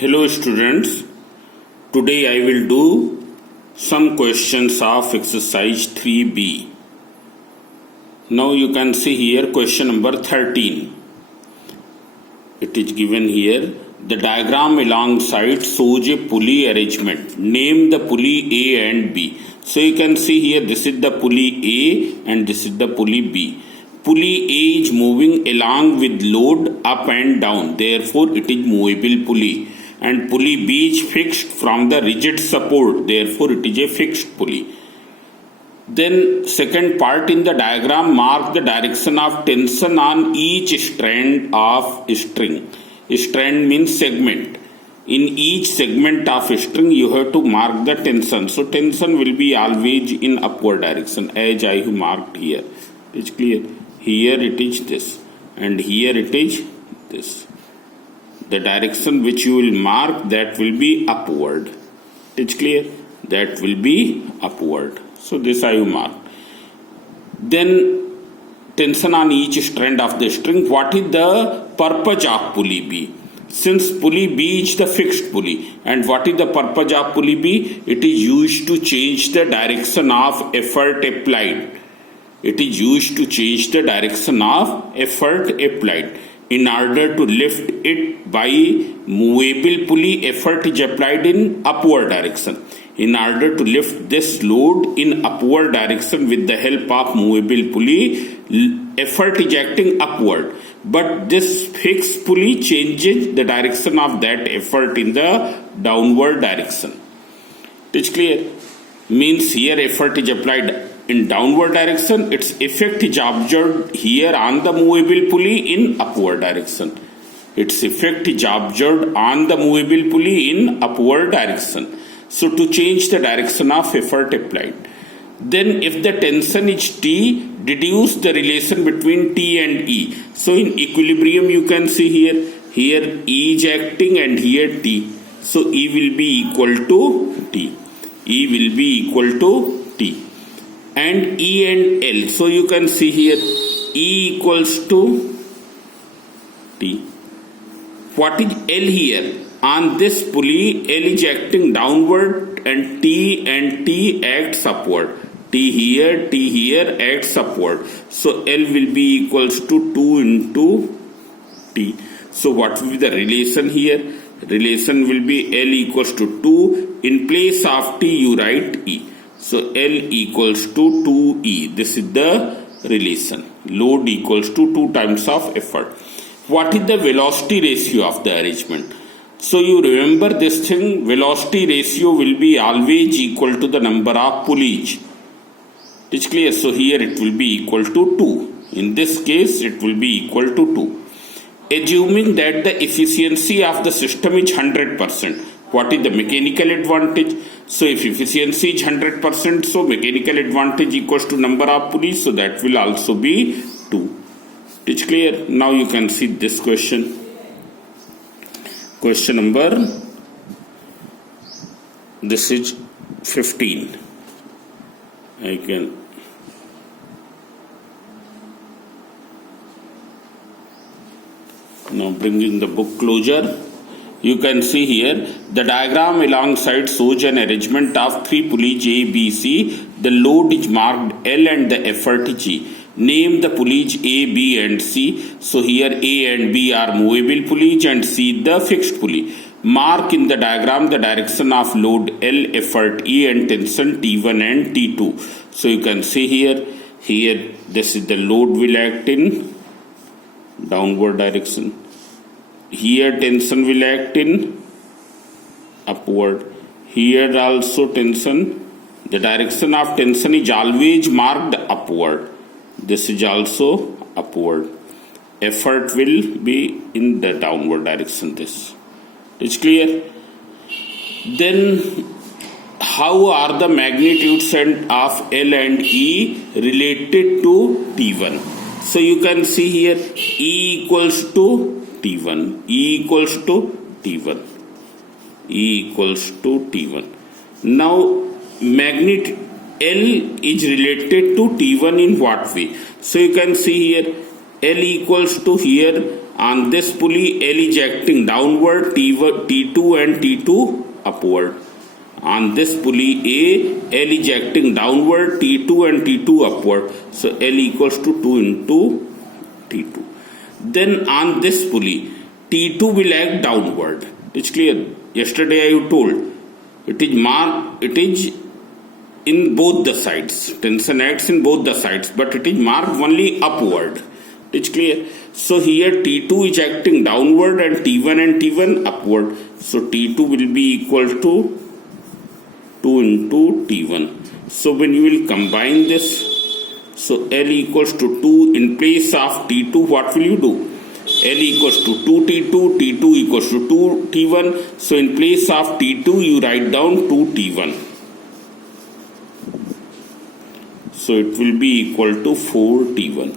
Hello students, today I will do some questions of exercise 3B. Now you can see here question number 13. It is given here. The diagram alongside shows a pulley arrangement. Name the pulley A and B. So you can see here this is the pulley A and this is the pulley B. Pulley A is moving along with load up and down. Therefore it is movable pulley. And pulley B is fixed from the rigid support, therefore it is a fixed pulley. Then second part in the diagram, mark the direction of tension on each strand of string. Strand means segment. In each segment of string you have to mark the tension. So tension will be always in upward direction as I have marked here. It is clear. Here it is this and here it is this. The direction which you will mark, that will be upward. It's clear? That will be upward. So this I have marked. Then tension on each strand of the string. What is the purpose of pulley B? Since pulley B is the fixed pulley, and what is the purpose of pulley B? It is used to change the direction of effort applied. It is used to change the direction of effort applied. In order to lift it by movable pulley, effort is applied in upward direction. In order to lift this load in upward direction with the help of movable pulley, effort is acting upward. But this fixed pulley changes the direction of that effort in the downward direction. It is clear? Means here effort is applied in downward direction, its effect is observed here on the movable pulley in upward direction. Its effect is observed on the movable pulley in upward direction. So to change the direction of effort applied. Then if the tension is T, deduce the relation between T and E. So in equilibrium you can see here E is acting and here T. So E will be equal to T. E will be equal to T. And E and L. So you can see here E equals to T. What is L here? On this pulley, L is acting downward and T acts upward. T here acts upward. So L will be equals to 2 into T. So what will be the relation here? Relation will be L equals to 2. In place of T you write E. So L equals to 2E. This is the relation. Load equals to 2 times of effort. What is the velocity ratio of the arrangement? So you remember this thing, velocity ratio will be always equal to the number of pulleys. It's clear? So here it will be equal to 2. In this case it will be equal to 2. Assuming that the efficiency of the system is 100%. What is the mechanical advantage? So if efficiency is 100%, so mechanical advantage equals to number of pulleys, so that will also be 2. It's clear? Now you can see this question. Question number, this is 15. I can now bringing the book closer. You can see here the diagram alongside shows an arrangement of 3 pulleys A, B, C. The load is marked L and the effort is G. Name the pulleys A, B and C. So here A and B are movable pulleys and C the fixed pulley. Mark in the diagram the direction of load L, effort E and tension T1 and T2. So you can see here this is the load will act in downward direction. Here tension will act in upward. Here also tension. The direction of tension is always marked upward. This is also upward. Effort will be in the downward direction. This is clear. Then how are the magnitudes of L and E related to T1? So you can see here E equals to T1. E equals to T1. E equals to T1. Now magnitude L is related to T1 in what way? So you can see here L equals to here On this pulley, L is acting downward, T2 and T2 upward. On this pulley A, L is acting downward, T2 and T2 upward. So L equals to 2 into T2. Then on this pulley, T2 will act downward. It's clear. Yesterday I told it is in both the sides. Tension acts in both the sides, but it is marked only upward. It's clear. So here T2 is acting downward and T1 upward. So T2 will be equal to 2 into T1. So when you will combine this, so L equals to 2 in place of T2, what will you do? L equals to 2T2, T2 equals to 2T1. So in place of T2, you write down 2T1. So it will be equal to 4T1.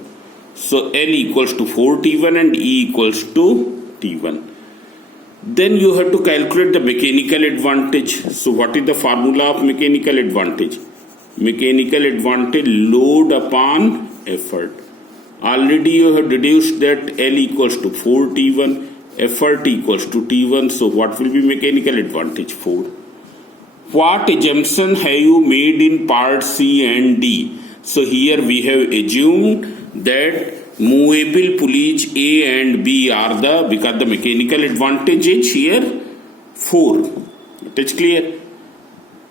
So L equals to 4T1 and E equals to T1. Then you have to calculate the mechanical advantage. So what is the formula of mechanical advantage? Mechanical advantage, load upon effort. Already you have deduced that L equals to 4T1, effort equals to T1. So what will be mechanical advantage? 4. What assumption have you made in part C and D? So here we have assumed that movable pulleys A and B are because the mechanical advantage is here 4. It is clear.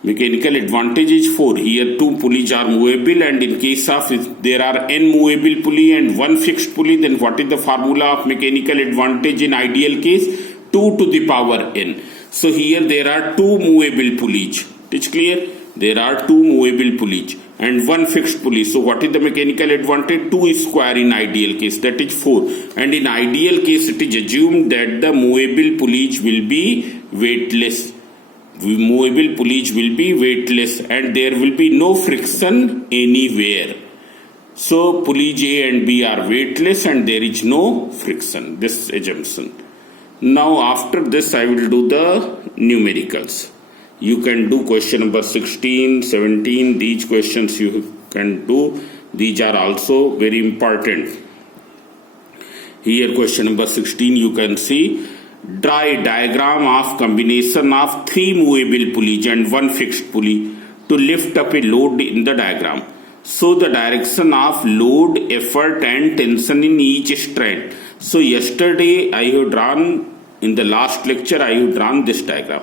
Mechanical advantage is 4. Here 2 pulleys are movable, and in case of if there are n movable pulley and 1 fixed pulley, then what is the formula of mechanical advantage in ideal case? 2 to the power n. So here there are 2 movable pulleys. It is clear. There are 2 movable pulleys and 1 fixed pulley. So what is the mechanical advantage? 2 square in ideal case, that is 4. And in ideal case it is assumed that the movable pulleys will be weightless. Movable pulleys will be weightless and there will be no friction anywhere. So pulleys A and B are weightless and there is no friction. This assumption. Now after this I will do the numericals. You can do question number 16, 17. These questions you can do. These are also very important. Here question number 16 you can see. Draw a diagram of combination of 3 movable pulleys and 1 fixed pulley to lift up a load in the diagram. So the direction of load, effort and tension in each strand. So yesterday I have drawn, in the last lecture I have drawn this diagram.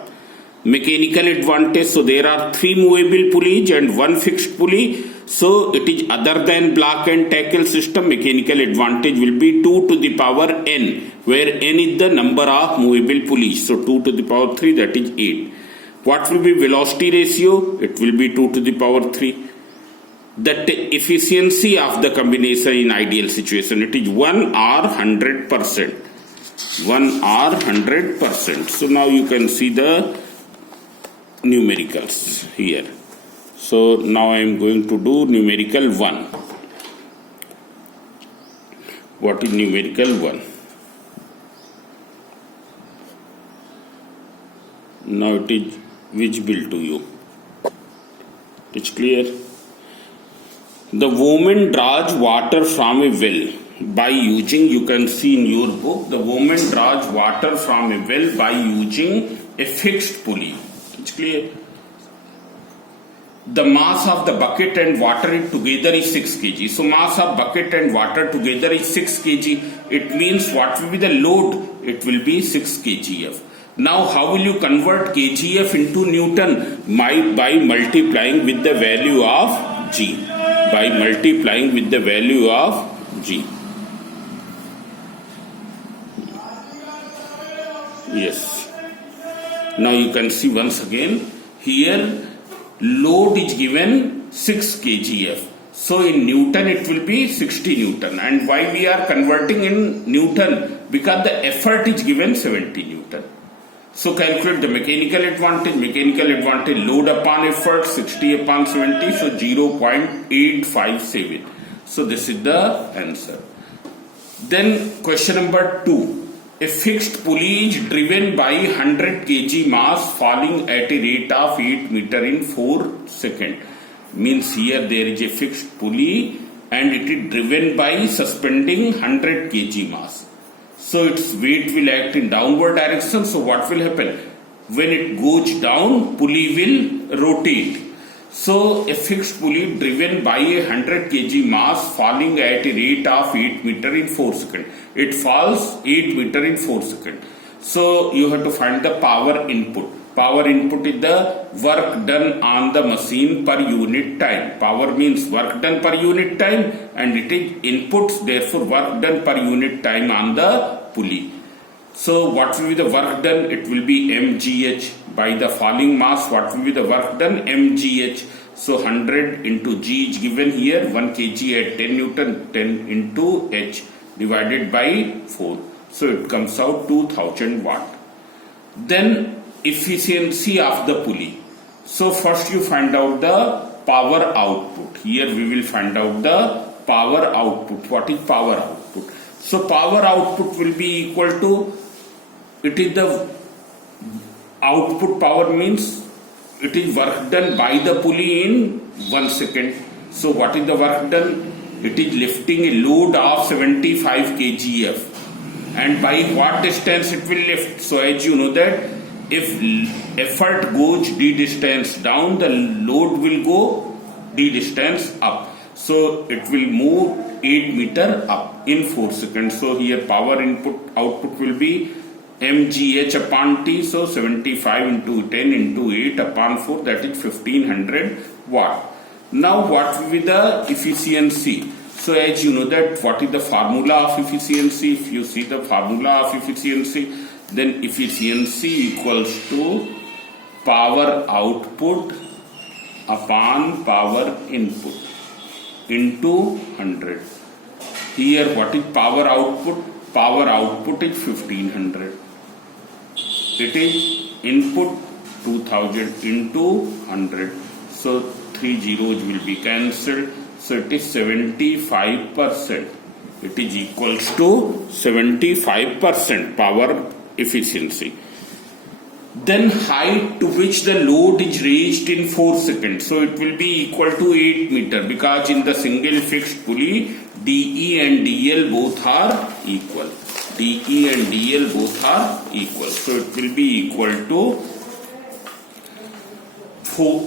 Mechanical advantage, so there are 3 movable pulleys and 1 fixed pulley. So it is other than block and tackle system. Mechanical advantage will be 2 to the power n, where n is the number of movable pulleys. So 2 to the power 3, that is 8. What will be velocity ratio? It will be 2 to the power 3. The efficiency of the combination in ideal situation, it is 1 or 100%. 1 or 100%. So now you can see the numericals here. So now I am going to do numerical 1. What is numerical 1? Now it is visible to you. It's clear. The woman draws water from a well by using, you can see in your book, the woman draws water from a well by using a fixed pulley. It's clear. The mass of the bucket and water together is 6 kg. So mass of bucket and water together is 6 kg. It means what will be the load? It will be 6 kgf. Now how will you convert kgf into Newton? By multiplying with the value of G. By multiplying with the value of G. Yes. Now you can see once again here load is given 6 kgf. So in Newton it will be 60 Newton. And why we are converting in Newton? Because the effort is given 70 Newton. So calculate the mechanical advantage. Mechanical advantage, load upon effort 60 upon 70. So 0.857. So this is the answer. Then question number 2. A fixed pulley is driven by 100 kg mass falling at a rate of 8 meter in 4 seconds. Means here there is a fixed pulley and it is driven by suspending 100 kg mass. So its weight will act in downward direction. So what will happen? When it goes down, pulley will rotate. So a fixed pulley driven by a 100 kg mass falling at a rate of 8 meter in 4 seconds. It falls 8 meter in 4 seconds. So you have to find the power input. Power input is the work done on the machine per unit time. Power means work done per unit time, and it is inputs, therefore work done per unit time on the pulley. So what will be the work done? It will be mgh. By the falling mass, what will be the work done? mgh. So 100 into g is given here, 1 kg at 10 Newton, 10 into h divided by 4. So it comes out 2000 watt. Then efficiency of the pulley. So first you find out the power output. Here we will find out the power output. What is power output? So power output will be equal to, it is the output power means it is work done by the pulley in 1 second. So what is the work done? It is lifting a load of 75 kgf. And by what distance it will lift? So as you know that if effort goes d distance down, the load will go d distance up. So it will move 8 meter up in 4 seconds. So here power input output will be mgh upon t. So 75 into 10 into 8 upon 4, that is 1500 watt. Now what will be the efficiency? So as you know that what is the formula of efficiency? If you see the formula of efficiency, then efficiency equals to power output upon power input into 100. Here what is power output? Power output is 1500. It is input 2000 into 100. So 3 zeros will be cancelled. So it is 75%. It is equals to 75% power efficiency. Then height to which the load is raised in 4 seconds. So it will be equal to 8 meter, because in the single fixed pulley, DE and DL both are equal. DE and DL both are equal. So it will be equal to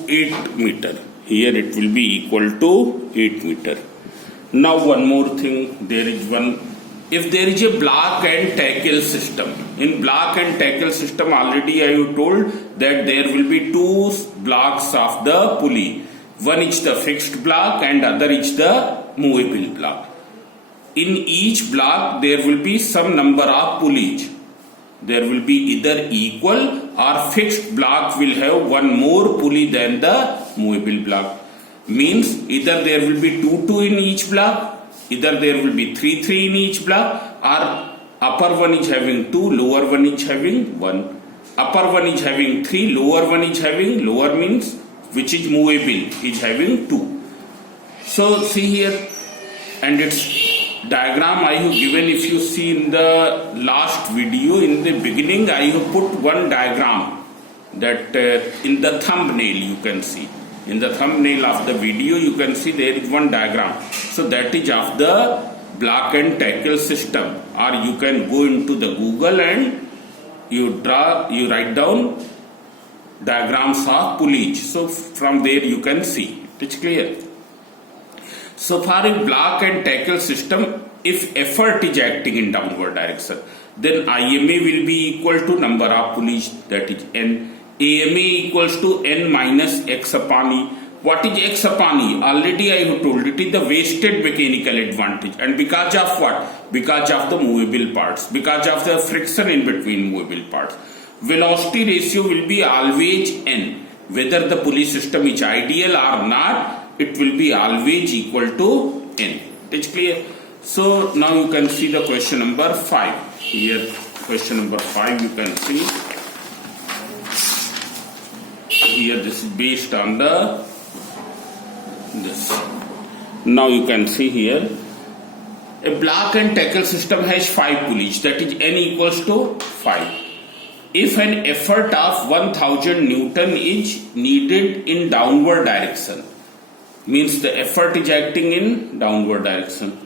8 meter. Here it will be equal to 8 meter. Now one more thing, there is one. If there is a block and tackle system, in block and tackle system already I have told that there will be 2 blocks of the pulley. One is the fixed block and other is the movable block. In each block there will be some number of pulleys. There will be either equal or fixed block will have one more pulley than the movable block. Means either there will be 2 in each block, either there will be 3 in each block, or upper one is having 2, lower one is having 1. Upper one is having 3, lower one is having, lower means which is movable, is having 2. So see here, and its diagram I have given. If you see in the last video, in the beginning I have put one diagram that in the thumbnail you can see. In the thumbnail of the video you can see there is one diagram. So that is of the block and tackle system, or you can go into the Google and you write down diagrams of pulleys. So from there you can see. It's clear. So for a block and tackle system, if effort is acting in downward direction, then IMA will be equal to number of pulleys, that is N. AMA equals to N minus X upon E. What is X upon E? Already I have told it is the wasted mechanical advantage. And because of what? Because of the movable parts. Because of the friction in between movable parts. Velocity ratio will be always N. Whether the pulley system is ideal or not, it will be always equal to N. It's clear? So now you can see the question number 5. Here question number 5 you can see. Here this is based on this. Now you can see here a block and tackle system has 5 pulleys, that is N equals to 5. If an effort of 1000 Newton is needed in downward direction, means the effort is acting in downward direction,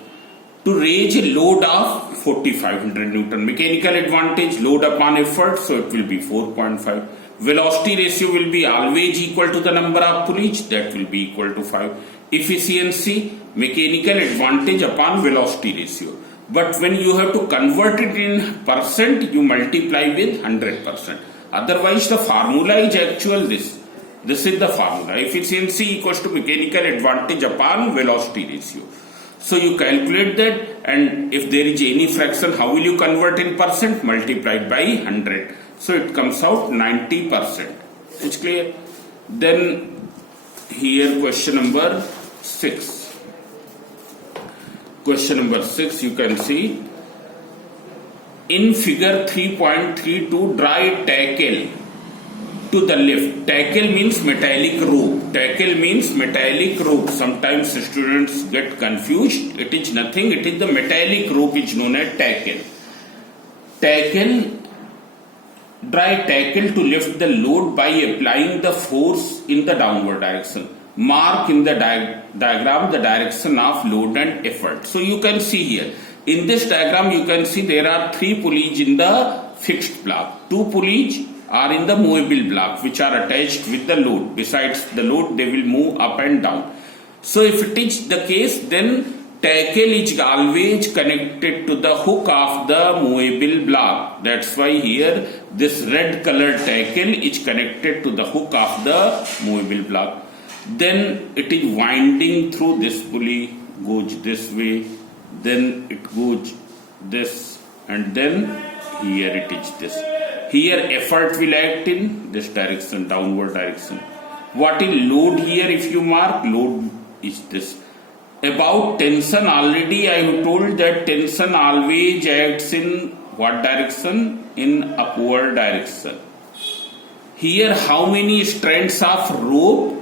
to raise a load of 4500 Newton. Mechanical advantage, load upon effort, so it will be 4.5. Velocity ratio will be always equal to the number of pulleys, that will be equal to 5. Efficiency, mechanical advantage upon velocity ratio. But when you have to convert it in percent, you multiply with 100%. Otherwise, the formula is actual this. This is the formula. Efficiency equals to mechanical advantage upon velocity ratio. So you calculate that, and if there is any fraction, how will you convert in percent? Multiplied by 100. So it comes out 90%. It's clear? Then here question number 6. Question number 6, you can see in figure 3.32, draw a tackle to the left. Tackle means metallic rope. Tackle means metallic rope. Sometimes students get confused. It is nothing. It is the metallic rope is known as tackle. Draw a tackle to lift the load by applying the force in the downward direction. Mark in the diagram the direction of load and effort. So you can see here. In this diagram you can see there are 3 pulleys in the fixed block. 2 pulleys are in the movable block which are attached with the load. Besides the load, they will move up and down. So if it is the case, then tackle is always connected to the hook of the movable block. That's why here this red colored tackle is connected to the hook of the movable block. Then it is winding through this pulley, goes this way, then it goes this, and then here it is this. Here effort will act in this direction, downward direction. What is load here? If you mark, load is this. About tension, already I have told that tension always acts in what direction? In upward direction. Here how many strands of rope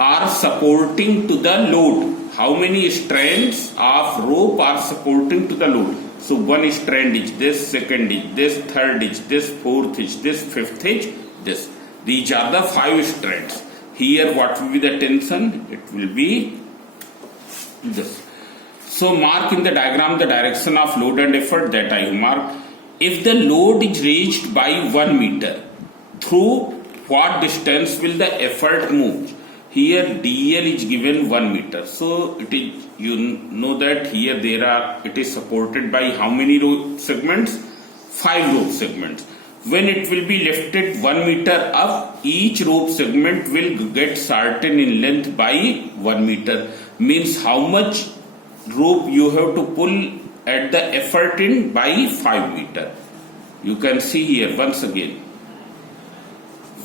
are supporting to the load? How many strands of rope are supporting to the load? So one strand is this, second is this, third is this, fourth is this, fifth is this. These are the 5 strands. Here what will be the tension? It will be this. So mark in the diagram the direction of load and effort, that I have marked. If the load is reached by 1 meter, through what distance will the effort move? Here DL is given 1 meter. So it is, you know that here it is supported by how many rope segments? 5 rope segments. When it will be lifted 1 meter up, each rope segment will get certain in length by 1 meter. Means how much rope you have to pull at the effort in by 5 meter. You can see here once again.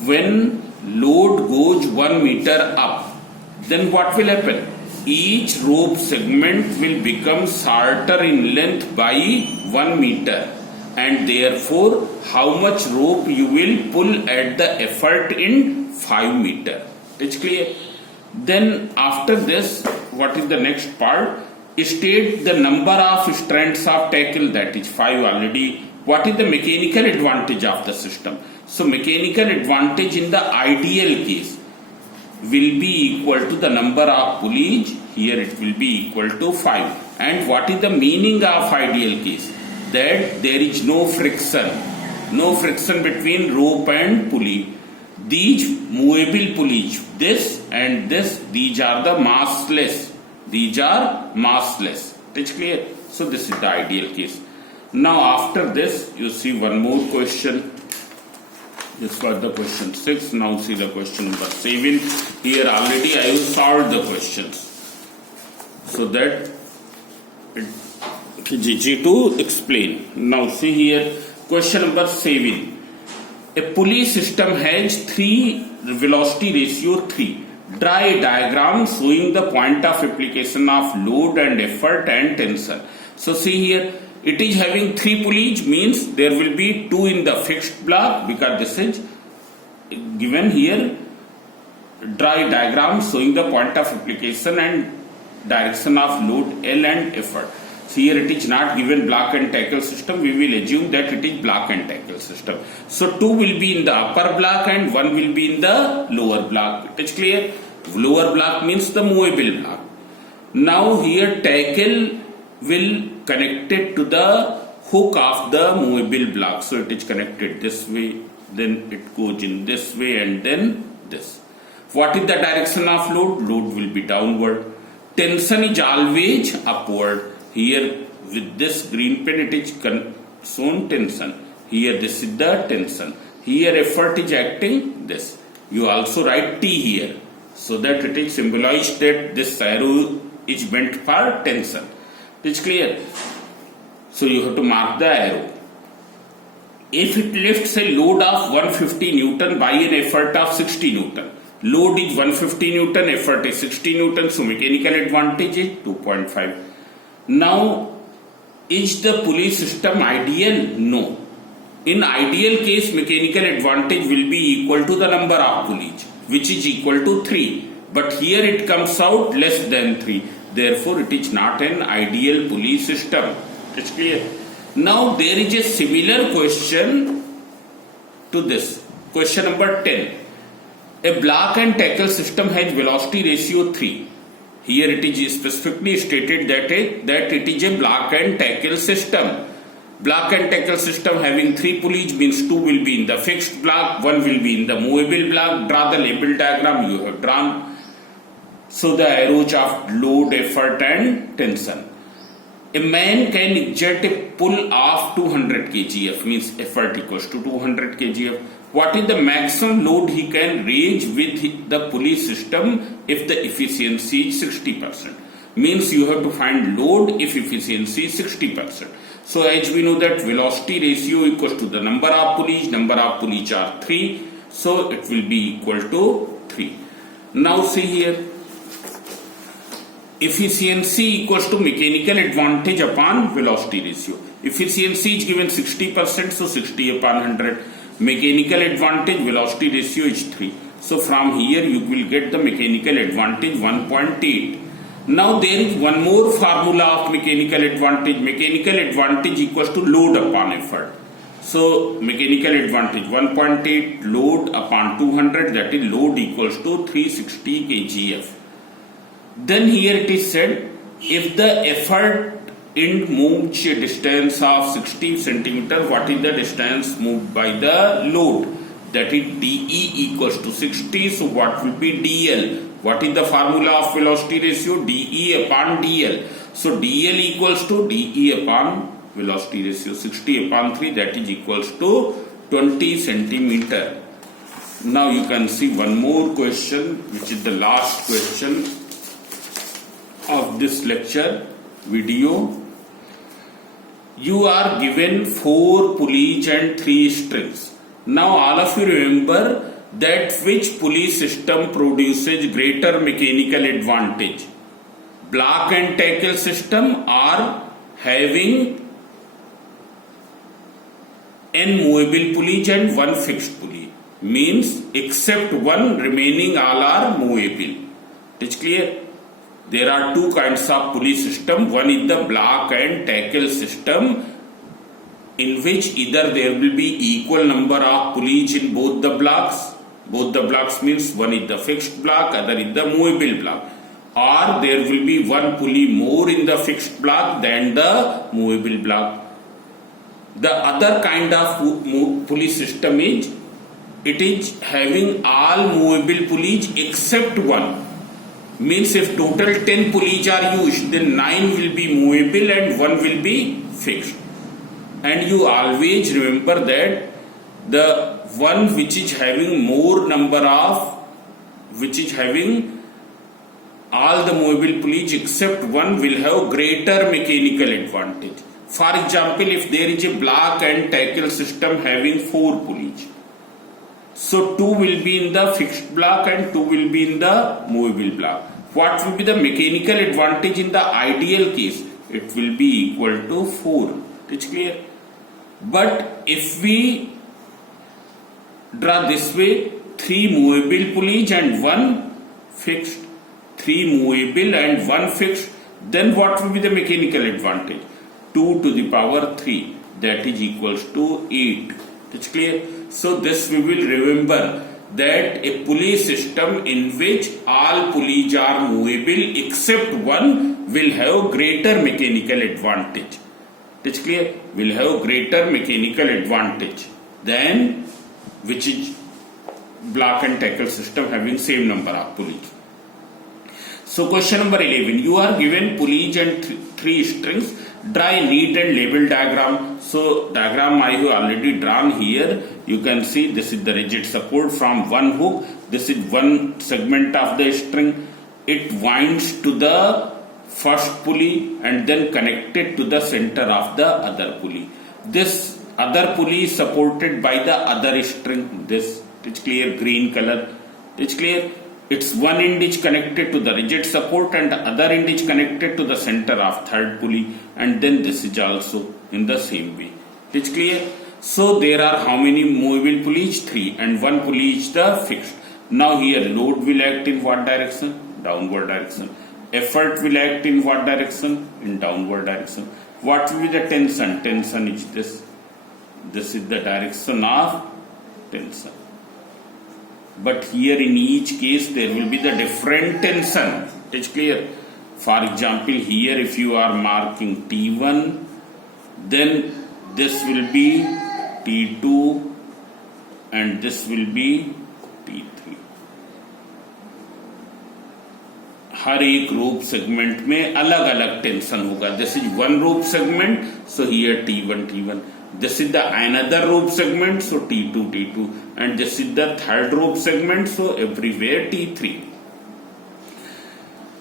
When load goes 1 meter up, then what will happen? Each rope segment will become shorter in length by 1 meter, and therefore how much rope you will pull at the effort in 5 meter. It's clear? Then after this, what is the next part? State the number of strands of tackle, that is 5 already. What is the mechanical advantage of the system? So mechanical advantage in the ideal case will be equal to the number of pulleys. Here it will be equal to 5. And what is the meaning of ideal case? That there is no friction between rope and pulley. These movable pulleys, this and this, these are the massless. These are massless. It's clear? So this is the ideal case. Now after this, you see one more question. This was the question 6. Now see the question number 7. Here already I have solved the questions, so that it is easy to explain. Now see here question number 7. A pulley system has 3 velocity ratio 3. Draw a diagram showing the point of application of load and effort and tension. So see here, it is having 3 pulleys, means there will be 2 in the fixed block, because this is given here. Draw a diagram showing the point of application and direction of load L and effort. So here it is not given block and tackle system. We will assume that it is block and tackle system. So 2 will be in the upper block and 1 will be in the lower block. It is clear? Lower block means the movable block. Now here tackle will connected to the hook of the movable block. So it is connected this way, then it goes in this way, and then this. What is the direction of load? Load will be downward. Tension is always upward. Here with this green pen it is shown tension. Here this is the tension. Here effort is acting this. You also write T here, so that it is symbolized that this arrow is meant for tension. It is clear? So you have to mark the arrow. If it lifts a load of 150 Newton by an effort of 60 Newton, load is 150 Newton, effort is 60 Newton, so mechanical advantage is 2.5. Now, is the pulley system ideal? No. In ideal case, mechanical advantage will be equal to the number of pulleys, which is equal to 3. But here it comes out less than 3. Therefore, it is not an ideal pulley system. It's clear. Now, there is a similar question to this. Question number 10. A block and tackle system has velocity ratio 3. Here it is specifically stated that it is a block and tackle system. Block and tackle system having 3 pulleys means 2 will be in the fixed block, 1 will be in the movable block. Draw the label diagram you have drawn. So the arrows of load, effort and tension. A man can exert a pull of 200 kgf, means effort equals to 200 kgf. What is the maximum load he can raise with the pulley system if the efficiency is 60%? Means you have to find load if efficiency is 60%. So as we know that velocity ratio equals to the number of pulleys are 3. So it will be equal to 3. Now see here. Efficiency equals to mechanical advantage upon velocity ratio. Efficiency is given 60%, so 60 upon 100. Mechanical advantage velocity ratio is 3. So from here you will get the mechanical advantage 1.8. Now there is one more formula of mechanical advantage. Mechanical advantage equals to load upon effort. So mechanical advantage 1.8 load upon 200, that is load equals to 360 kgf. Then here it is said, if the effort moves a distance of 60 centimeter, what is the distance moved by the load? That is dE equals to 60. So what will be dl? What is the formula of velocity ratio? dE upon dl. So dl equals to dE upon velocity ratio 60 upon 3, that is equals to 20 centimeter. Now you can see one more question, which is the last question of this lecture video. You are given 4 pulleys and 3 strings. Now all of you remember that which pulley system produces greater mechanical advantage? Block and tackle system are having n movable pulleys and 1 fixed pulley. Means except 1, remaining all are movable. It is clear? There are 2 kinds of pulley system. One is the block and tackle system, in which either there will be equal number of pulleys in both the blocks. Both the blocks means one is the fixed block, other is the movable block. Or there will be 1 pulley more in the fixed block than the movable block. The other kind of pulley system is, it is having all movable pulleys except 1. Means if total 10 pulleys are used, then 9 will be movable and 1 will be fixed. And you always remember that the one which is having more number of, which is having all the movable pulleys except 1 will have greater mechanical advantage. For example, if there is a block and tackle system having 4 pulleys, so 2 will be in the fixed block and 2 will be in the movable block. What will be the mechanical advantage in the ideal case? It will be equal to 4. It's clear? But if we draw this way, 3 movable pulleys and 1 fixed, 3 movable and 1 fixed, then what will be the mechanical advantage? 2 to the power 3, that is equals to 8. It's clear? So this we will remember, that a pulley system in which all pulleys are movable except 1 will have greater mechanical advantage. It's clear? Will have greater mechanical advantage than which is block and tackle system having same number of pulleys. So question number 11. You are given pulleys and three strings. Draw a neat and label diagram. So diagram I have already drawn here. You can see this is the rigid support from one hook. This is one segment of the string. It winds to the first pulley and then connected to the center of the other pulley. This other pulley is supported by the other string. This is clear, green color. It's clear. Its one end is connected to the rigid support and the other end is connected to the center of third pulley, and then this is also in the same way. It's clear. So there are how many movable pulleys? 3, and one pulley is the fixed. Now here load will act in what direction? Downward direction. Effort will act in what direction? In downward direction. What will be the tension? Tension is this. This is the direction of tension. But here in each case there will be the different tension. It's clear. For example, here if you are marking T1, then this will be T2 and this will be T3. हर एक rope segment में अलग अलग tension होगा. This is one rope segment, so here T1. This is the another rope segment, so T2, and this is the third rope segment, so everywhere T3.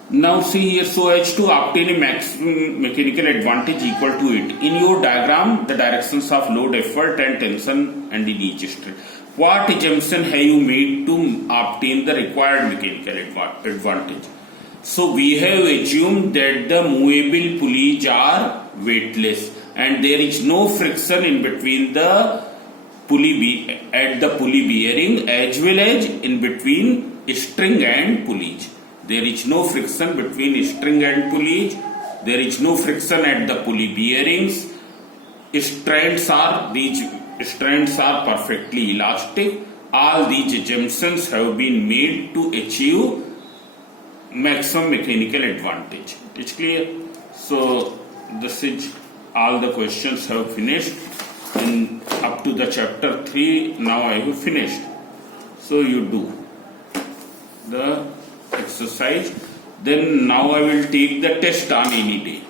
Now see here, so as to obtain a maximum mechanical advantage equal to it. In your diagram, the directions of load, effort and tension and in each string. What assumption have you made to obtain the required mechanical advantage? So we have assumed that the movable pulleys are weightless and there is no friction in between the pulley at the pulley bearing as well as in between string and pulleys. There is no friction between string and pulleys. There is no friction at the pulley bearings. These strands are perfectly elastic. All these assumptions have been made to achieve maximum mechanical advantage. It's clear? So this is all the questions have finished in up to the chapter 3. Now I have finished. So you do the exercise. Then now I will take the test on any day.